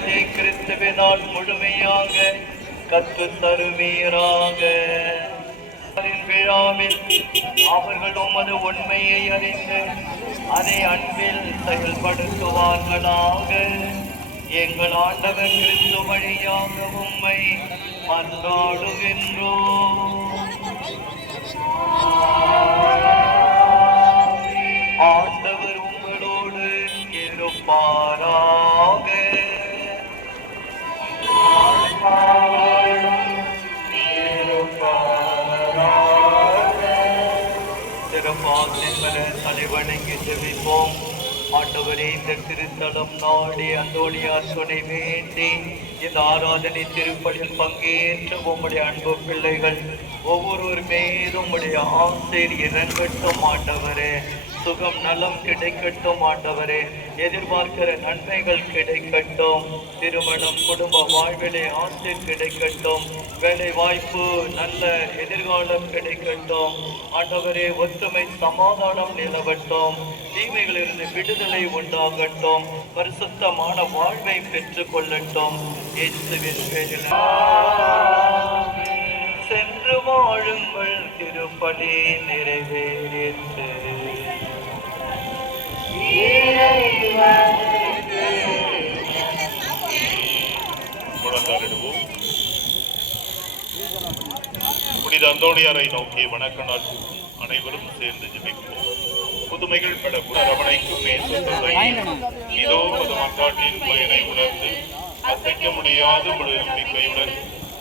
அதை கிறிஸ்துவினால் முழுமையாக கற்று தருவீராக. அவரின் விழாவில் அவர்கள் உமது உண்மையை அறிந்து அதை அன்பில் செயல்படுத்துவார்களாக. எங்கள் ஆண்டவர் கிறிஸ்து வழியாக உம்மை மன்றாடுகின்றோம். ஆண்டவர் உங்களோடு இருப்பாரா? தலை வணங்கி ஜெபிப்போம் ஆண்டவரே இந்த திருத்தலம் நாடி அந்தோணியார் சொனை வேண்டி இந்த ஆராதனை திருப்பலில் பங்கேற்ற உம்முடைய அன்பு பிள்ளைகள் ஒவ்வொருவர் மேலும் உடைய ஆசிரியர் இறங்கட்டும் ஆண்டவரே சுகம் நலம் கிடைக்கட்டும் ஆண்டவரே. எதிர்பார்க்கிற நன்மைகள் கிடைக்கட்டும். திருமணம் குடும்ப வாழ்விலே ஆசிர் கிடைக்கட்டும். வேலை வாய்ப்பு நல்ல எதிர்காலம் கிடைக்கட்டும். ஆண்டவரே ஒற்றுமை சமாதானம் நிலவட்டும். தீமைகளிலிருந்து விடுதலை உண்டாகட்டும். பரிசுத்தமான வாழ்வை பெற்றுக் கொள்ளட்டும் இயேசுவின் பேரில். சென்று வாழுங்கள் திருப்பலி நிறைவே. புனித அந்தோணியாரை நோக்கி வணக்க நாட்கள் அனைவரும் சேர்ந்து ஜெபிப்போம். புதுமைகள் பட அரவணைக்கும் இதோ உமது மன்றாட்டின் பயனை உணர்ந்து அசைக்க முடியாத முழு நம்பிக்கையுடன்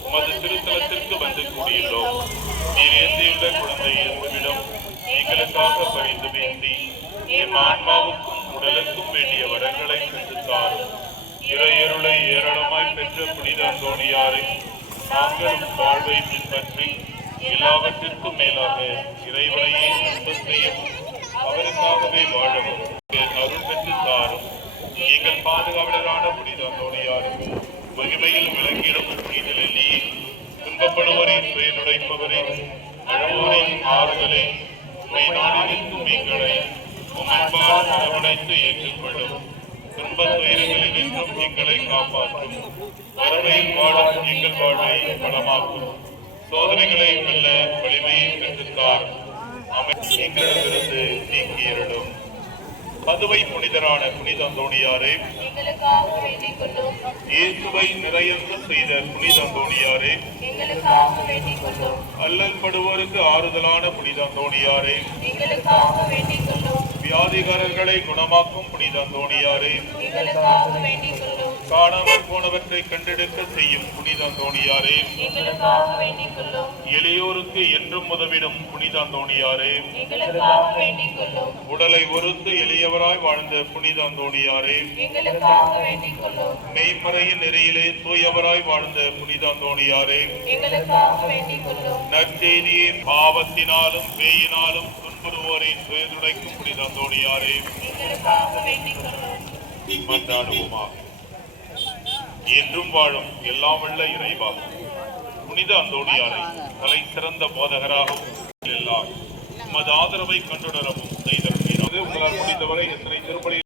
உமது திருத்தலத்திற்கு வந்து கூடியுள்ளோம். நீர் ஏந்தியுள்ள குழந்தை இருந்துவிடும் எங்களுக்காக பரிந்து வேண்டி என் ஆன்மாவுக்கும் உடலுக்கும் வேண்டிய வரங்களை பெற்றுத் இறையருளை ஏராளமாய் பெற்ற புனித அந்தோணியாரை நாங்கள் வாழ்வை பின்பற்றி எல்லாவற்றிற்கும் மேலாக இறைவனையே அன்பு செய்யவும் அவருக்காகவே வாழவும். அருள் பெற்று தாரும் எங்கள் பாதுகாவலரான புனித அந்தோணியாரும் மகிமையில் விளங்கிடும் நீதிலே துன்பப்படுவோரின் துயருடைப்பவரே அழுவோரின் ஆறுதலே உமை நாடி எங்களை உம் அன்பால் அரவணைத்து ஏற்றுக்கொள்ளும். துன்பத் துயரங்களில் நின்றும் எங்களை காப்பாற்றும். வறுமையில் வாழும் எங்கள் வாழ்வை பலமாக்கும். சோதனைகளை வெல்ல வலிமையை பெற்றுத்தார் அமை எங்களிடமிருந்து நீக்கியிருடும் பதுவை புனிதரான புனித அந்தோணியாரே. இயேசுவை நிறையன்று செய்த புனித அந்தோணியாரே. அல்லல்படுவோருக்கு ஆறுதலான புனித அந்தோணியாரே. வியாதிகாரர்களை குணமாக்கும் புனித அந்தோணியாரே. காணாமல் போனவற்றை கண்டெடுக்க செய்யும் புனித அந்தோணியாரே எங்களுக்காக வேண்டிக் கொள்ளும் எளியோருக்கு என்றும் உதவிடும் புனித அந்தோணியாரே எங்களுக்காக வேண்டிக் கொள்ளும் உடலை ஒருத்து எளியவராய் வாழ்ந்த புனித அந்தோணியாரே எங்களுக்காக வேண்டிக் கொள்ளும் மெய்மறையின் நெறியிலே தூயவராய் வாழ்ந்த புனித அந்தோணியாரே எங்களுக்காக வேண்டிக் கொள்ளும் நற்செய்தியை பாவத்தினாலும் பேயினாலும் துன்புறுவோரை துயதுடைக்கும் புனித அந்தோணியாரே எங்களுக்காக வேண்டிக் கொள்ளும் மன்றாடுவோமாக. என்றும் வாழும் எல்லாம் வல்ல இறைவா புனித அந்தோணியாரை தலை சிறந்த போதகராகவும் எல்லாம் உமது ஆதரவை கண்டுணரவும் செய்தருளீர். உங்களால் முடிந்தவரை எத்தனை திருப்பலி